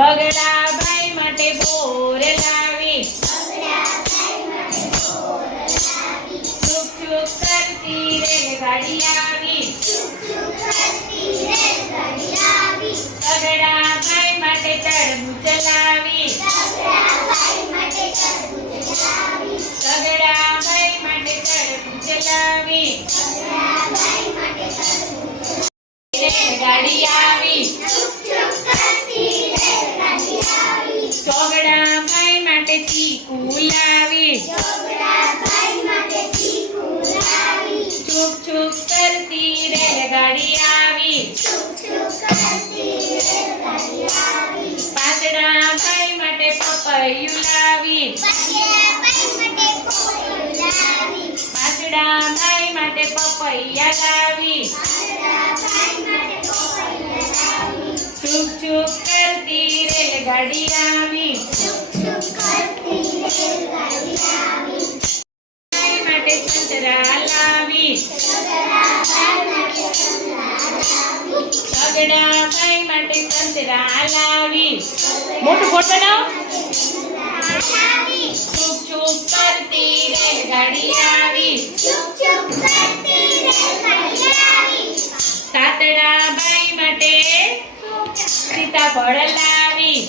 બગડાભાઈ માટે બોર લાવી. છુક છુક કરતી રેલગાડી આવી. લાવી પાંદડાભાઈ માટે પપૈયા લાવી. છુક છુક કરતી રેલગાડી આવી. ભાઈ માટે સંતરા લાવી. સગડાભાઈ માટે સંતરા લાવી. મોટું ફોટો છુક સાતડાભાઈ માટે સીતાફળ લાવી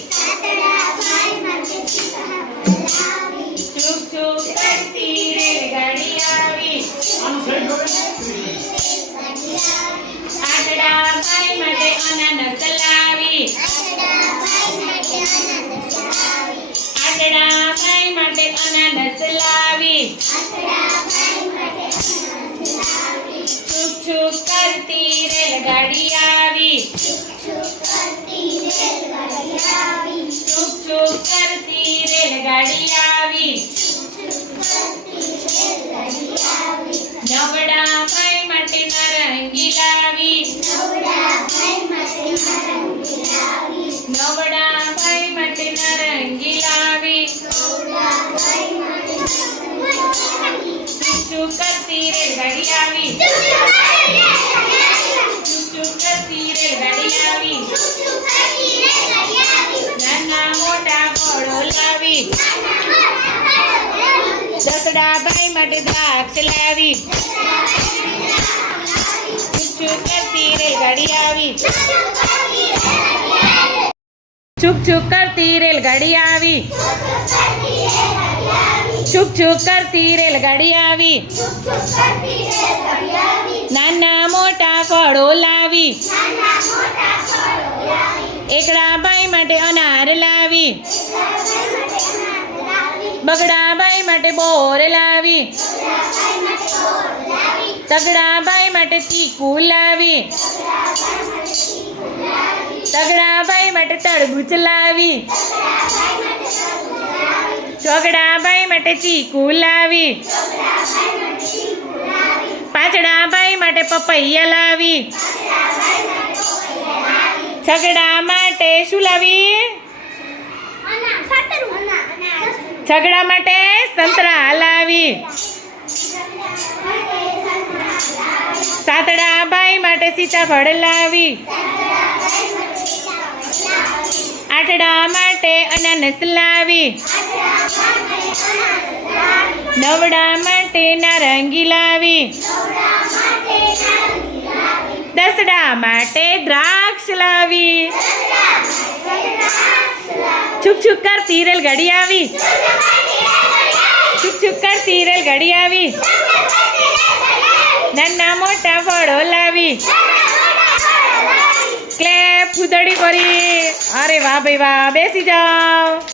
છુક છુક કરતી રેલગાડી આવી. આટડાભાઈ માટે અનાનસ લાવી. આટડાભાઈ માટે અનાનસ લાવી. છુક છુક કરતી રેલગાડી લાવી દસડાભાઈ માટે દ્રાક્ષ લાવી છુક કરતી રેલગાડી આવી છુક છુક કરતી રેલગાડી આવી છુક છુક કરતી રેલગાડી આવી નાના મોટા ફળો લાવી એકડાભાઈ માટે અનાર લાવી બગડાભાઈ માટે બોર લાવી. તગડાભાઈ માટે ચીકુ લાવી. તગડાભાઈ માટે તળબૂચ લાવી. ચોગડાભાઈ માટે ચીકુ લાવી. પાંચડાભાઈ માટે પપૈયા લાવી. છગડા માટે શું લાવી? છગડા માટે સંતરા હલાવી. સાતડા ભાઈ માટે સીતાફળ લાવી આઠડા માટે અનાનસ લાવી. નવડા માટે નારંગી લાવી. દસડા માટે દ્રાક્ષ લાવી. છુક તીરેલ ઘડી આવી. છુક છુક કરતી રેલગાડી આવી. નાના મોટા ફળો લાવી. ક્લેપ ફૂદડી કરી અરે વાહ ભાઈ વાહ, બેસી જા